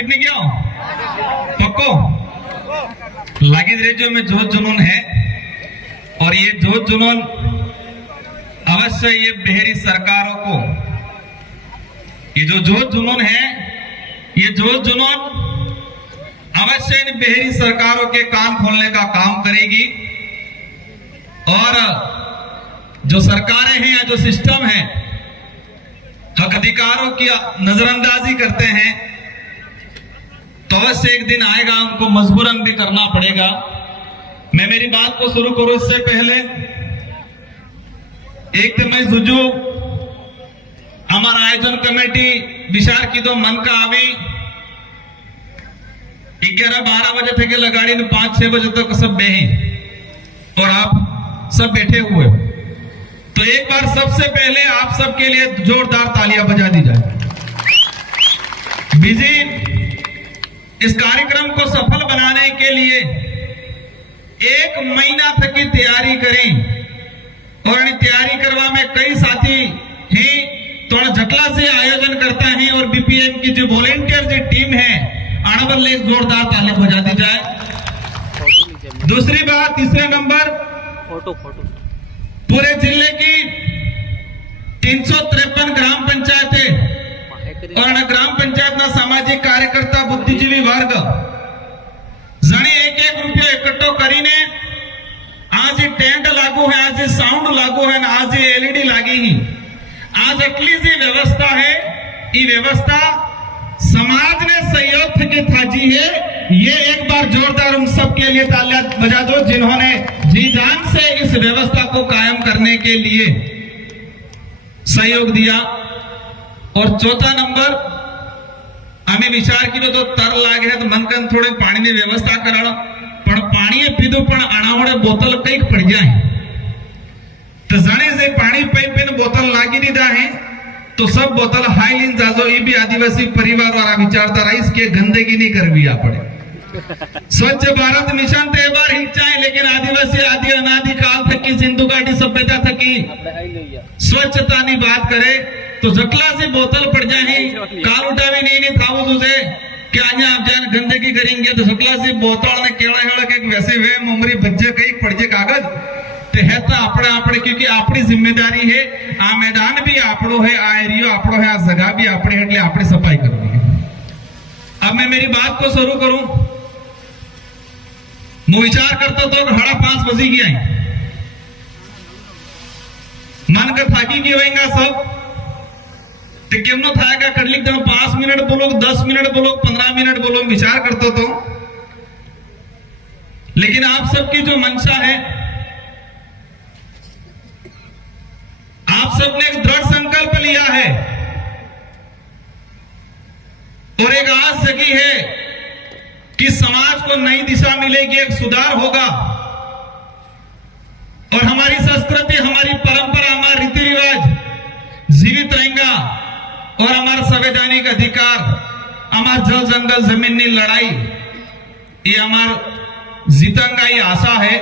Ticket नहीं क्या पक्को लागी रेजो में जोश जुनून है। और ये जोश जुनून अवश्य ये बेहरी सरकारों को, ये जो जोश जुनून है, ये जोश जुनून अवश्य इन बेहरी सरकारों के कान खोलने का काम करेगी। और जो सरकारें हैं या जो सिस्टम है हक अधिकारों की नजरअंदाजी करते हैं, तो अवश्य एक दिन आएगा उनको मजबूरन भी करना पड़ेगा। मैं मेरी बात को शुरू करूं इससे पहले एक दिन मैं सुजू हमारा आयोजन कमेटी विचार की दो मन का आवी 11-12 बजे थे के लगाड़ी 5-6 बजे तक सब बेही और आप सब बैठे हुए। तो एक बार सबसे पहले आप सबके लिए जोरदार तालियां बजा दी जाए। बिजी इस कार्यक्रम को सफल बनाने के लिए 1 महीना तक की तैयारी करें और तैयारी करवा में कई साथी हैं तो जटला से आयोजन करता है और बीपीएम की जो वॉलेंटियर जो टीम है अणबर ले जोरदार ताली बजा दी जाए। दूसरी बात, तीसरे नंबर, फोटो पूरे जिले की 353 ग्राम पंचायतें और ग्राम पंचायत ना सामाजिक कार्यकर्ता बुद्धिजीवी वर्ग जने 1-1 रुपया इकट्ठो करीने आज टेंट लागू है, आज साउंड लागू है, आज एलईडी लागी ही, आज अटली जी व्यवस्था है, ये व्यवस्था समाज ने सहयोग की थाजी है। ये एक बार जोरदार उन सबके लिए तालियां बजा दो जिन्होंने जी जान से इस व्यवस्था को कायम करने के लिए सहयोग दिया। और चौथा नंबर, हमें विचार की तो तर लागे तो मन कन थोड़े पानी की व्यवस्था करा पण पानी पीधु पण अणावड़े बोतल कई पड़ जाए तो जाने से पानी पाइप में बोतल लागी दीदा है तो सब बोतल हाईलिन जाजो। ये भी आदिवासी परिवार वाला विचारधारा इसके गंदगी नहीं करवी पड़े। स्वच्छ भारत मिशन तो एक बार हिंचा है, लेकिन आदिवासी आदि अनादि काल थकी सिंधु घाटी सभ्यता थकी स्वच्छता की बात करे तो जटला से बोतल पड़ जाए काल उठावी नहीं था तुझे कि आज आप जान गंदगी करेंगे तो जटला से बोतल ने केड़ा हेड़ा के वैसे वे मुमरी बच्चे कई पड़ जाए कागज ते है तो अपने क्योंकि अपनी जिम्मेदारी है। आ मैदान भी आपड़ो है, आ एरियो आपड़ो है, आ जगह भी आपने है, आपने सफाई करनी है। अब मैं मेरी बात को शुरू करूं, मैं विचार करता तो 5:30 बजे गया मन का थाकी की होएगा सब तो केमनो थाएगा कर लिख 5 मिनट बोलो, 10 मिनट बोलो, 15 मिनट बोलो, विचार करता तो। लेकिन आप सबकी जो मंशा है, आप सबने एक दृढ़ संकल्प लिया है और एक आस जगी है कि समाज को नई दिशा मिलेगी, एक सुधार होगा और हमारी संस्कृति, हमारी परंपरा, हमारे रीति रिवाज जीवित रहेगा और हमारा संवैधानिक अधिकार, हमारा जल जंगल जमीन की लड़ाई ये हमारा जीतंगा, ये आशा है।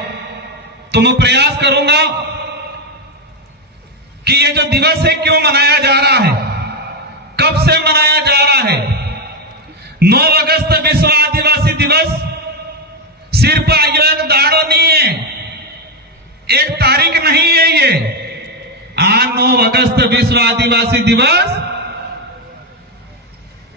तो मैं प्रयास करूंगा कि ये जो दिवस है क्यों मनाया जा रहा है, कब से मनाया जा रहा है। 9 अगस्त विश्व आदिवासी दिवस सिर्फ एक दाड़ो नहीं है, एक तारीख नहीं है। ये 9 अगस्त विश्व आदिवासी दिवस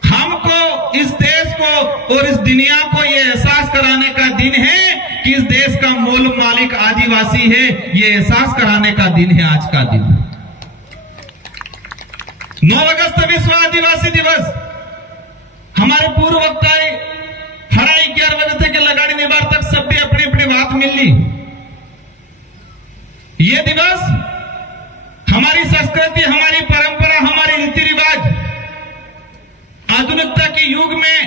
हमको, इस देश को और इस दुनिया को ये एहसास कराने का दिन है कि इस देश का मूल मालिक आदिवासी है। ये एहसास कराने का दिन है आज का दिन। 9 अगस्त विश्व आदिवासी दिवस हमारे पूर्व वक्ताएं 11:30 बजे के लगाड़ी निवार तक सब भी अपनी अपनी बात मिल ली। ये दिवस हमारी संस्कृति, हमारी परंपरा, हमारे रीति रिवाज आधुनिकता के युग में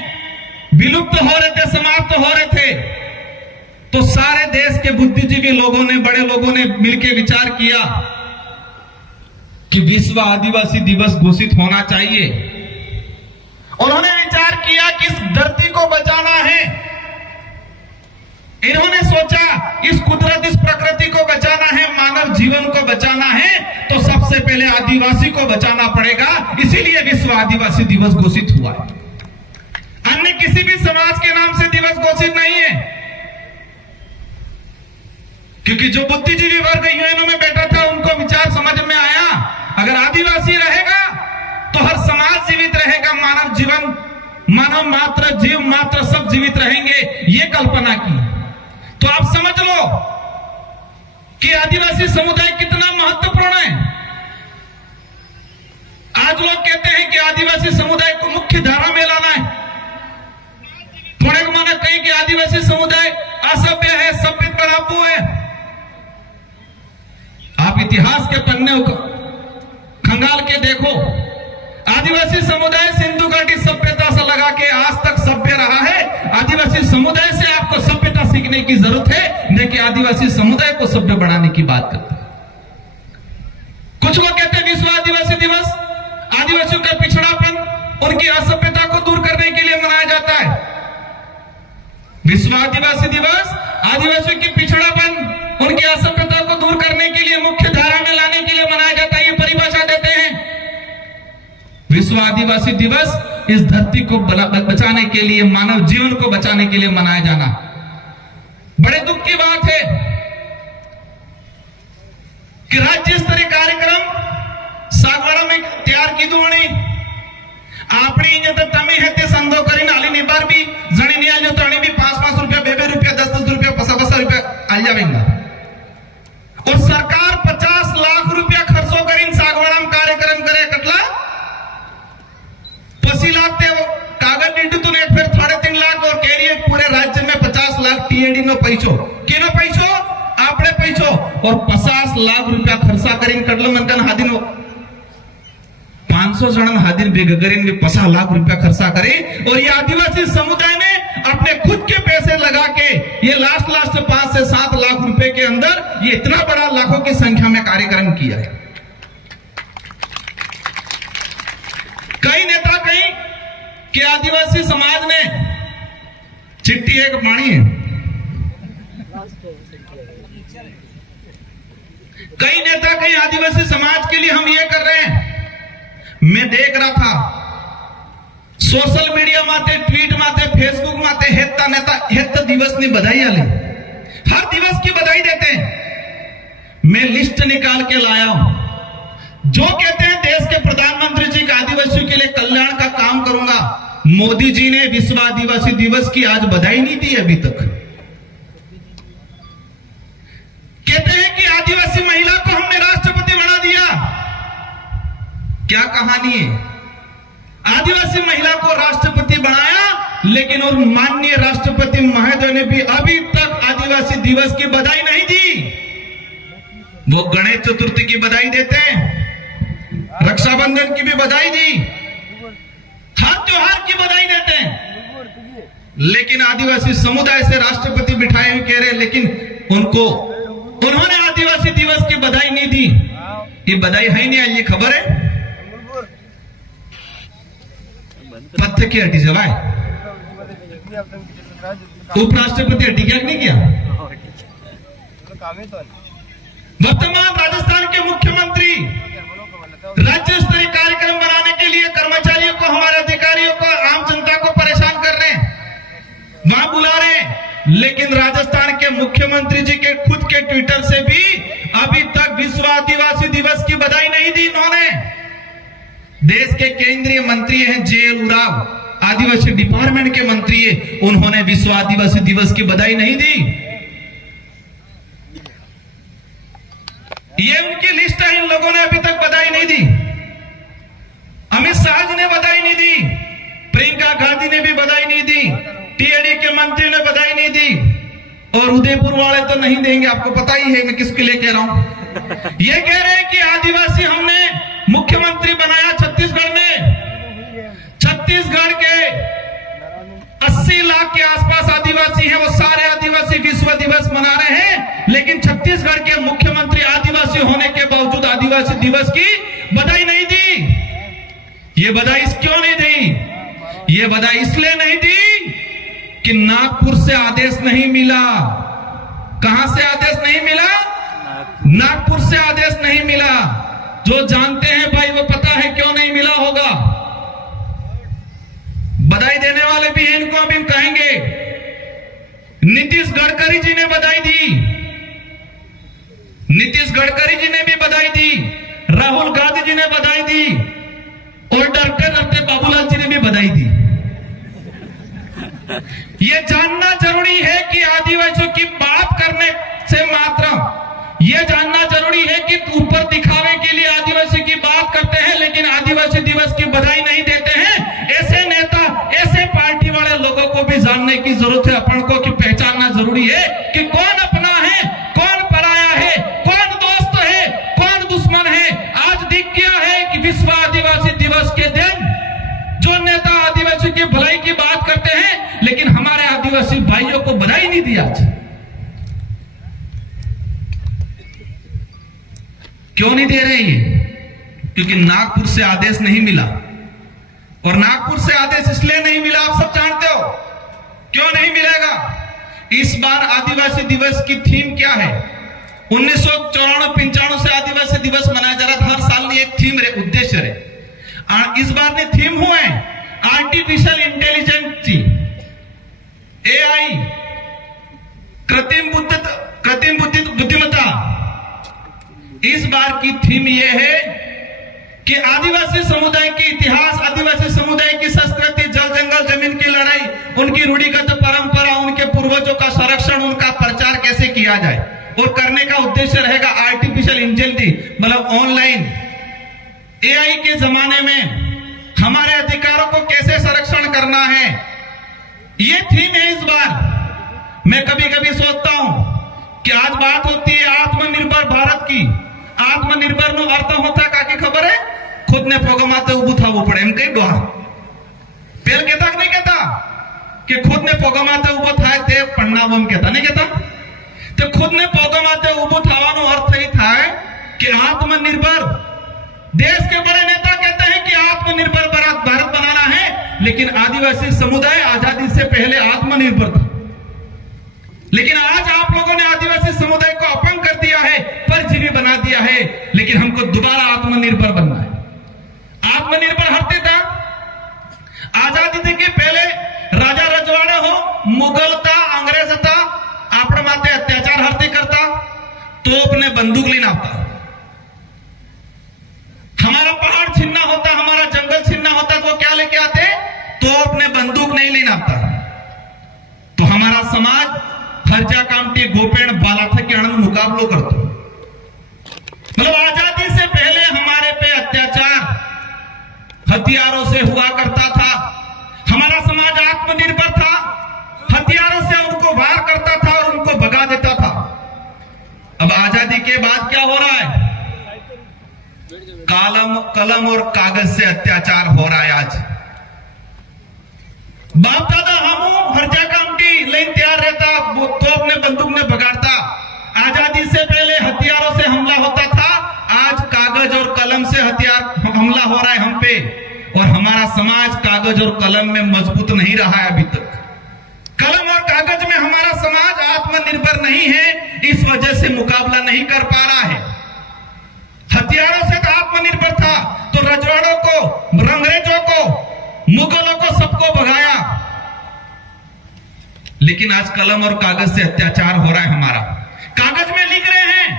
विलुप्त हो रहे थे, समाप्त हो रहे थे। तो सारे देश के बुद्धिजीवी लोगों ने, बड़े लोगों ने मिलकर विचार किया कि विश्व आदिवासी दिवस घोषित होना चाहिए। उन्होंने विचार किया कि इस धरती को बचाना है। इन्होंने सोचा इस कुदरत, इस प्रकृति को बचाना है, मानव जीवन को बचाना है, तो सबसे पहले आदिवासी को बचाना पड़ेगा। इसीलिए विश्व आदिवासी दिवस घोषित हुआ है। अन्य किसी भी समाज के नाम से दिवस घोषित नहीं है, क्योंकि जो बुद्धिजीवी वर्ग यूएनओ में बैठा था उनको विचार समझ में आया, अगर आदिवासी रहेगा तो हर समाज जीवित रहेगा, मानव जीवन, मानव मात्र, जीव मात्र सब जीवित रहेंगे, ये कल्पना की। तो आप समझ लो कि आदिवासी समुदाय कितना महत्वपूर्ण है। आज लोग कहते हैं कि आदिवासी समुदाय को मुख्य धारा में लाना है, थोड़े माना कहीं कि आदिवासी समुदाय असभ्य है, सभ्य परापू है। आप इतिहास के पन्ने को खंगाल के देखो, आदिवासी समुदाय सिंधु घाटी सभ्यता से लगा के आज तक सभ्य रहा है। आदिवासी समुदाय से आपको सभ्यता सीखने की जरूरत है, लेकिन आदिवासी समुदाय को सभ्य बनाने की बात करते हैं। कुछ लोग कहते हैं विश्व आदिवासी दिवस आदिवासियों का पिछड़ापन, उनकी असभ्यता को दूर करने के लिए मनाया जाता है। विश्व आदिवासी दिवस आदिवासियों की पिछड़ापन, उनकी असभ्यता को दूर करने के लिए, मुख्य धारा में लाने के लिए मनाया जाता है, ये परिभाषा देते हैं। विश्व आदिवासी दिवस इस धरती को बचाने के लिए, मानव जीवन को बचाने के लिए मनाया जाना बड़े दुख की बात है कि राज्य स्तरीय कार्यक्रम सागवाड़ा में तैयार की दोणी आपणी तमी है ते संदो करीन आली निबार भी जणी नहीं आलो तो भी 5-5 रुपया, 2-2 रुपया, 10-10 रुपया, 50-50 रुपया आ जावेंगे। और सरकार 50 लाख रुपया खर्चो करीन सागवाड़ा में कार्यक्रम करे, कटला 50 लाख ते कागज नीडू तो नेट फिर 3.5 लाख और कह रही है पूरे राज्य में 50 लाख टीएडी नो पैसो, किनो पैसो आपने पैसो, और 50 लाख रुपया खर्चा करीन कटलो मनकन हादिनो 500 जन हादिन बेगरीन में 50 लाख रुपया खर्चा करे। और ये आदिवासी समुदाय ने अपने खुद के पैसे लगा के ये लास्ट 5 से 7 लाख रुपए के अंदर ये इतना बड़ा लाखों की संख्या में कार्यक्रम किया है। कई नेता कहीं कि आदिवासी समाज ने चिट्ठी एक पानी है, कई नेता कहीं आदिवासी समाज के लिए हम ये कर रहे हैं। मैं देख रहा था सोशल मीडिया माते, ट्वीट माते, फेसबुक माते हेत्ता नेता हेत्ता दिवस ने बधाई आले, हर दिवस की बधाई देते हैं। मैं लिस्ट निकाल के लाया हूं जो कहते हैं देश के प्रधानमंत्री जी का आदिवासियों के लिए कल्याण का काम करूंगा। मोदी जी ने विश्व आदिवासी दिवस की आज बधाई नहीं दी अभी तक। कहते हैं कि आदिवासी महिला को हमने राष्ट्रपति बना दिया। क्या कहानी है? आदिवासी महिला को राष्ट्रपति बनाया, लेकिन और माननीय राष्ट्रपति महोदय ने भी अभी तक आदिवासी दिवस की बधाई नहीं दी। वो गणेश चतुर्थी की बधाई देते हैं, रक्षाबंधन की भी बधाई दी, हर त्योहार की बधाई देते हैं, लेकिन आदिवासी समुदाय से राष्ट्रपति बिठाए हुए कह रहे, लेकिन उन्होंने आदिवासी दिवस की बधाई नहीं दी। ये बधाई है नहीं आई, ये खबर है? पत्थर की हड्डी जवाए उपराष्ट्रपति हड्डी क्या नहीं किया। वर्तमान राजस्थान के मुख्यमंत्री राज्य स्तरीय कार्यक्रम बनाने के लिए कर्मचारियों को, हमारे अधिकारियों को, आम जनता को परेशान कर रहे हैं, वहां बुला रहे हैं, लेकिन राजस्थान के मुख्यमंत्री जी के खुद के ट्विटर से भी अभी तक विश्व आदिवासी दिवस की बधाई नहीं दी इन्होंने। देश के केंद्रीय मंत्री हैं जेएल उराव, आदिवासी डिपार्टमेंट के मंत्री है, उन्होंने विश्व आदिवासी दिवस की बधाई नहीं दी। ये उनकी लिस्ट है, इन लोगों ने अभी तक बधाई नहीं दी। अमित शाह जी ने बधाई नहीं दी, प्रियंका गांधी ने भी बधाई नहीं दी, टीएडी के मंत्री ने बधाई नहीं दी, और उदयपुर वाले तो नहीं देंगे, आपको पता ही है मैं किसके लिए कह रहा हूं। ये कह रहे हैं कि आदिवासी हमने मुख्यमंत्री बनाया छत्तीसगढ़ में, छत्तीसगढ़ के 80 लाख के आसपास आदिवासी हैं, वो सारे आदिवासी विश्व दिवस मना रहे हैं, लेकिन छत्तीसगढ़ के मुख्यमंत्री आदिवासी होने के बावजूद आदिवासी दिवस की बधाई नहीं दी। ये बधाई क्यों नहीं दी? ये बधाई इसलिए नहीं दी कि नागपुर से आदेश नहीं मिला। कहां से आदेश नहीं मिला? नागपुर से आदेश नहीं मिला। जो जानते हैं भाई वो पता है क्यों नहीं मिला होगा। बधाई देने वाले भी हैं, इनको अभी कहेंगे। नीतीश गडकरी जी ने बधाई दी, नीतीश गडकरी जी ने भी बधाई दी, राहुल गांधी जी ने बधाई दी और डरते डरते बाबूलाल जी ने भी बधाई दी। ये जानना जरूरी है कि आदिवासियों की बात करने से मात्र यह जानना जरूरी है कि ऊपर दिखावे के लिए आदिवासी की बात करते हैं, लेकिन आदिवासी दिवस की बधाई नहीं देते हैं। ऐसे नेता, ऐसे पार्टी वाले लोगों को भी जानने की जरूरत है अपन को, कि पहचानना जरूरी है कि कौन अपना है, कौन पराया है, कौन दोस्त है, कौन दुश्मन है। आज दिख गया है कि विश्व आदिवासी दिवस के दिन जो नेता आदिवासी की भलाई की बात करते हैं, लेकिन हमारे आदिवासी भाइयों को बधाई नहीं दी आज। क्यों नहीं दे रहे ये? क्योंकि नागपुर से आदेश नहीं मिला, और नागपुर से आदेश इसलिए नहीं मिला, आप सब जानते हो क्यों नहीं मिलेगा। इस बार आदिवासी दिवस की थीम क्या है? 1994-95 से आदिवासी दिवस मनाया जा रहा था, हर साल एक थीम रहे, उद्देश्य रहे। इस बार ने थीम हुआ है आर्टिफिशियल इंटेलिजेंस, एआई, कृत्रिम बुद्धिमत्ता। इस बार की थीम यह है कि आदिवासी समुदाय के इतिहास, आदिवासी समुदाय की संस्कृति, जल जंगल जमीन की लड़ाई, उनकी रूढ़िगत परंपरा, उनके पूर्वजों का संरक्षण, उनका प्रचार कैसे किया जाए। और करने का उद्देश्य रहेगा आर्टिफिशियल इंटेलिजेंस, मतलब ऑनलाइन एआई के जमाने में हमारे अधिकारों को कैसे संरक्षण करना है, यह थीम है इस बार। मैं कभी कभी सोचता हूं कि आज बात होती है आत्मनिर्भर भारत की। आत्मनिर्भर नो अर्थ होता काकी खबर है? खुद ने पोगमाते उबू था वो पड़े एम कई डोहा पेल कहता कि नहीं कहता कि खुद ने पोगमाते उबो थाय ते पन्नावम कहता नहीं कहता? तो खुद ने पोगमाते उबू थावानो अर्थ ही था कि आत्मनिर्भर। देश के बड़े नेता कहते हैं कि आत्मनिर्भर भारत बनाना है, लेकिन आदिवासी समुदाय आजादी से पहले आत्मनिर्भर था। लेकिन आज आप लोगों ने आदिवासी समुदाय को अपंग कर दिया है, परजीवी बना दिया है, लेकिन हमको दोबारा आत्मनिर्भर बनना है। आत्मनिर्भर हटते था आजादी के पहले राजा रजवाड़ा हो, मुगल था, अंग्रेज था, आपण माते अत्याचार हरते करता तो अपने बंदूक लेना होता, हमारा पहाड़ छीनना होता, हमारा जंगल छीनना होता तो क्या लेके आते? तो अपने बंदूक नहीं लेना होता। तो हमारा समाज हरजा कामटी गोपेण बाला था कि आनंद मुकाबलो करते, मतलब आजादी से पहले हमारे पे अत्याचार हथियारों से हुआ करता था। हमारा समाज आत्मनिर्भर था, हथियारों से उनको वार करता था और उनको भगा देता था। अब आजादी के बाद क्या हो रहा है? कलम और कागज से अत्याचार हो रहा है। आज बाप दादा हम हरजा कामटी लेन तैयार रहता तो अपने बंदूक ने भगाड़ता। आजादी से पहले हथियारों से हमला होता था, आज कागज और कलम से हथियार हमला हो रहा है हम पे। और हमारा समाज कागज और कलम में मजबूत नहीं रहा है अभी तक। कलम और कागज में हमारा समाज आत्मनिर्भर नहीं है, इस वजह से मुकाबला नहीं कर पा रहा है। हथियारों से तो आत्मनिर्भर था, तो रजवाड़ों को, अंग्रेजों को, मुगलों को सबको भगाया। लेकिन आज कलम और कागज से अत्याचार हो रहा है हमारा। कागज में लिख रहे हैं,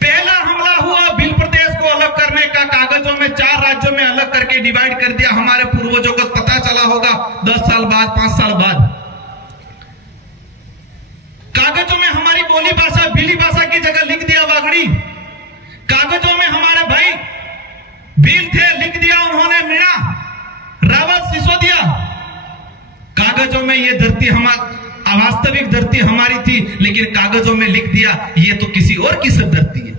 पहला हमला हुआ भील प्रदेश को अलग करने का, कागजों में 4 राज्यों में अलग करके डिवाइड कर दिया। हमारे पूर्वजों को पता चला होगा 10 साल बाद, 5 साल बाद। कागजों में हमारी बोली भाषा भीली भाषा की जगह लिख दिया वागड़ी। कागजों में हमारे भाई भील थे, लिख दिया उन्होंने मीणा, रावत, सिसोदिया। कागजों में ये धरती हमारी, अवास्तविक धरती हमारी थी, लेकिन कागजों में लिख दिया ये तो किसी और की सब धरती है।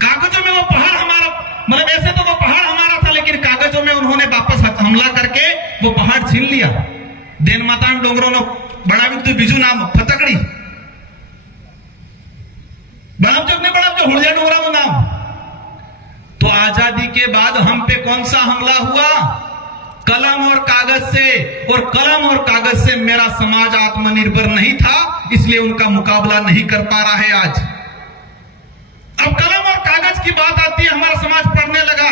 कागजों में वो पहाड़ हमारा, मतलब ऐसे तो वो पहाड़ हमारा था, लेकिन कागजों में उन्होंने वापस हमला करके वो पहाड़ छीन लिया। देन माता डोंगरों ने बड़ा भी बीजू नाम फतकड़ी बड़ा जो हुड़िया डोंगरा नाम। तो आजादी के बाद हम पे कौन सा हमला हुआ? कलम और कागज से। और कलम और कागज से मेरा समाज आत्मनिर्भर नहीं था, इसलिए उनका मुकाबला नहीं कर पा रहा है आज। अब कलम और कागज की बात आती है, हमारा समाज पढ़ने लगा।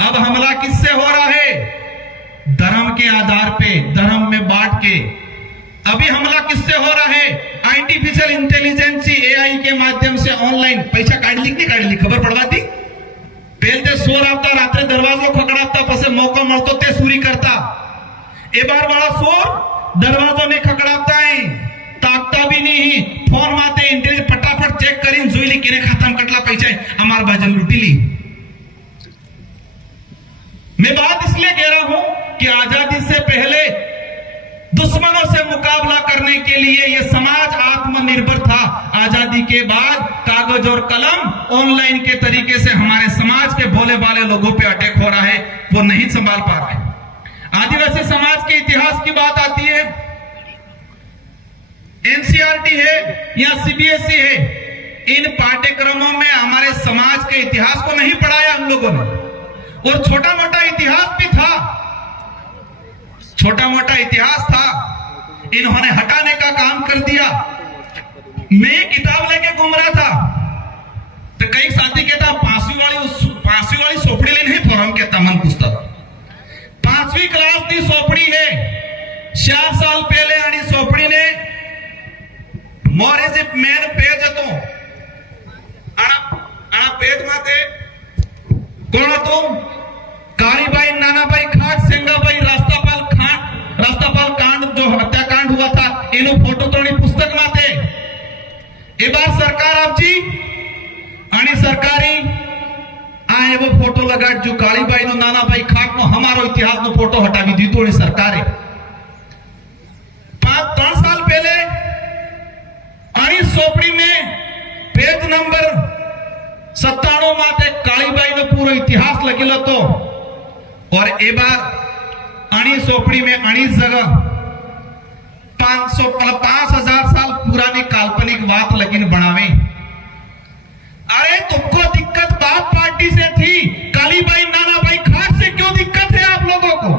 अब हमला किससे हो रहा है? के आधार पे, धर्म में बांट के। अभी हमला किससे हो रहा है? आर्टिफिशियल इंटेलिजेंस एआई के माध्यम से ऑनलाइन पैसा काढली की काढली खबर पडवाती। पहिले चोर आता, रात्री दरवाजो खकडाता, पसे मौका મળતો તે चोरी करता। ए बार वाला चोर दरवाजो ने खकडाता है, ताकता भी नहीं, फोन माते इंटेलिजेंस फटाफट चेक करीन जोईली किने खाता में कटला पैसा है, हमार बाजन लूटी ली। मैं बात इसलिए कह रहा हूं कि आजादी से पहले दुश्मनों से मुकाबला करने के लिए यह समाज आत्मनिर्भर था। आजादी के बाद कागज और कलम ऑनलाइन के तरीके से हमारे समाज के भोले भाले लोगों पे अटैक हो रहा है, वो नहीं संभाल पा रहे। आदिवासी समाज के इतिहास की बात आती है, एनसीईआरटी है या सीबीएसई है, इन पाठ्यक्रमों में हमारे समाज के इतिहास को नहीं पढ़ाया हम लोगों ने। और छोटा मोटा इतिहास भी था, छोटा मोटा इतिहास था, इन्होंने हटाने का काम कर दिया। मैं किताब लेके घूम रहा था तो कई साथी कहता पांचवी वाली सोपड़ी ले नहीं फोरम कहता मन पुस्तक 5वीं क्लास की सोपड़ी है 4 साल पहले आणि सोपड़ी ने मोरे मेन पेज હતો આ पेज माते કોણ હતું? कालीबाई, नानाबाई खाट, सेंगाबाई, रास्तापाल कांड जो हत्याकांड हुआ था, एनो फोटो तोड़ी पुस्तक माते। ए बार सरकार आपजी आणि सरकारी आ एवो फोटो लगाट जो कालीबाई नो, नानाबाई खाट नो हमारो इतिहास नो फोटो हटावी दीधो सरकारे। 3 साल पहले आणि सोपड़ी में पेज नंबर 97 माते कालीबाई नो पूरो इतिहास लखेलो तो। और ए बार अणी सोपड़ी में अणी जगह 5000 साल पुरानी काल्पनिक बात लगिन बनावे। अरे तुमको दिक्कत बाप पार्टी से थी, कालीबाई नानाबाई खाट से क्यों दिक्कत है आप लोगों को?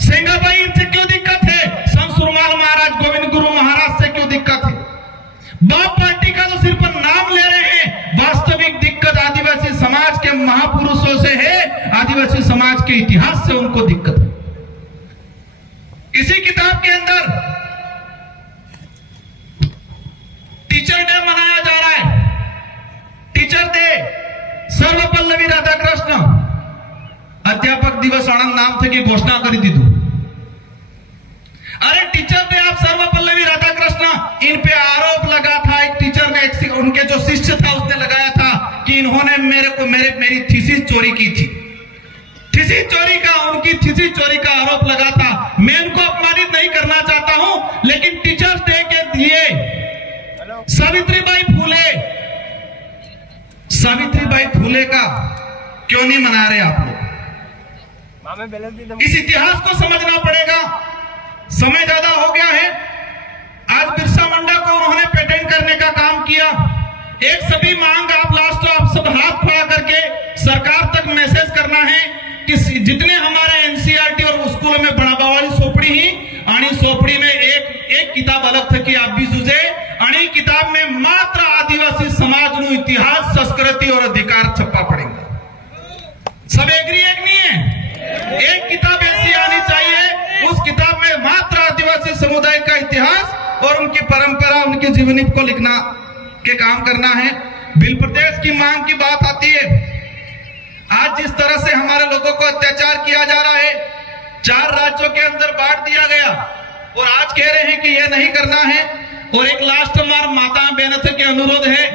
सेंगाबाई से क्यों दिक्कत है? संत सुरमाल महाराज, गोविंद गुरु महाराज से क्यों दिक्कत है? बाप पार्टी का तो सिर्फ नाम ले रहे हैं, वास्तविक दिक्कत आदिवासी समाज के महापुरुषों से है, आदिवासी समाज के इतिहास से उनको दिक्कत है। इसी किताब के अंदर टीचर डे मनाया जा रहा है। टीचर डे सर्वपल्लवी राधाकृष्ण अध्यापक दिवस आनंद नाम थे कि घोषणा कर दी थी। अरे टीचर डे आप सर्वपल्लवी राधाकृष्ण, इन पे आरोप लगा था, एक टीचर ने, उनके जो शिष्य था उसने लगाया था कि इन्होंने मेरी थीसिस चोरी की थी। थीसिस चोरी का, उनकी थीसिस चोरी का आरोप लगा था। मैं उनको अपमानित नहीं करना चाहता हूं, लेकिन टीचर्स डे के लिए सावित्रीबाई फूले का क्यों नहीं मना रहे आप लोग? इस इतिहास को समझना पड़ेगा। समय ज्यादा हो गया है। आज बिरसा मुंडा को उन्होंने पेटेंट करने का काम किया। एक सभी मांग आप सब हाथ खड़ा करके सरकार तक मैसेज करना है कि जितने हमारे एनसीईआरटी और स्कूलों में बनावाली सोपड़ी ही आणि सोपड़ी में एक किताब अलग थी कि आप भी जुजे आणि किताब में मात्र आदिवासी समाज नु इतिहास, संस्कृति और अधिकार छपा पड़ेगा। सब एग्री एक नहीं है, एक किताब ऐसी आनी चाहिए, उस किताब में मात्र आदिवासी समुदाय का इतिहास और उनकी परंपरा, उनकी जीवनी को लिखना के काम करना है। बिल प्रदेश की मांग की बात आती है। आज जिस तरह से हमारे लोगों को अत्याचार किया जा रहा है, 4 राज्यों के अंदर बांट दिया गया और आज कह रहे हैं कि यह नहीं करना है। और एक लास्ट मार माता बेनत के अनुरोध है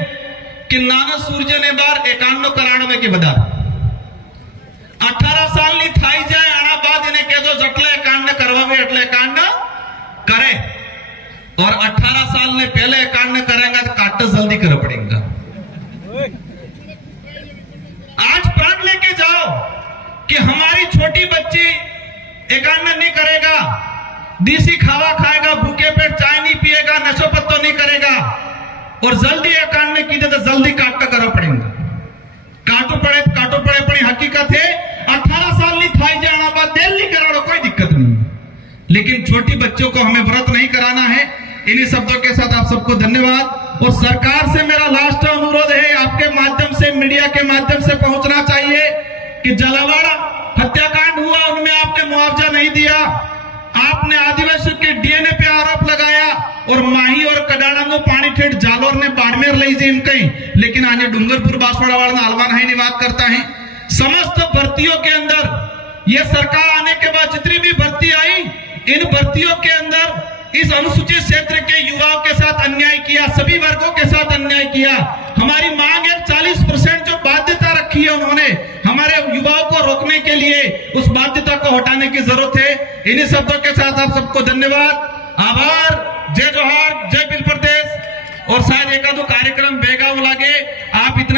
कि नाना सूर्य ने बार 91 की बता 18 साल ની થઈ જાય આના બાદ એને કહેજો જટલે કાંડ કરવાવે એટલે કાંડ करे। और 18 साल ने पहले कांड करेगा तो काट जल्दी कर पड़ेगा। आज प्राण लेके जाओ कि हमारी छोटी बच्ची एकांड नहीं करेगा, देसी खावा खाएगा, भूखे पेट चाय नहीं पिएगा, नशो पत्तो नहीं करेगा और जल्दी एकांड की तो जल्दी काट करा पड़ेगा। काटो पड़े पड़ी हकीकत है 18 साल नहीं थाई जाना बाद देर नहीं कराना कोई दिक्कत नहीं, लेकिन छोटी बच्चों को हमें व्रत नहीं कराना है। इन्हीं शब्दों के साथ आप सबको धन्यवाद। और सरकार से मेरा लास्ट अनुरोध है, आपके माध्यम से, मीडिया के माध्यम से पहुंचना चाहिए कि जलावाड़ा हत्याकांड हुआ, उनमें आपने मुआवजा नहीं नहीं दिया। आपने आदिवासी के डीएनए पे आरोप लगाया और माही और कडाणा नो पानी ठेठ जालोर ने बाड़मेर लई जेम कहीं, लेकिन आज डूंगरपुर बांसवाड़ा वाला अलवान है नहीं बात करता है। समस्त भर्तियों के अंदर ये सरकार आने के बाद जितनी भी भर्ती आई, इन भर्तियों के अंदर इस अनुसूचित क्षेत्र के युवाओं के साथ अन्याय किया, सभी वर्गों के साथ अन्याय किया। हमारी मांग है 40% जो बाध्यता रखी है उन्होंने हमारे युवाओं को रोकने के लिए, उस बाध्यता को हटाने की जरूरत है। इन्हीं शब्दों के साथ आप सबको धन्यवाद, आभार, जय जोहार, जय बिल प्रदेश। और शायद एक आधो कार्यक्रम बेगा लागे, आप इतना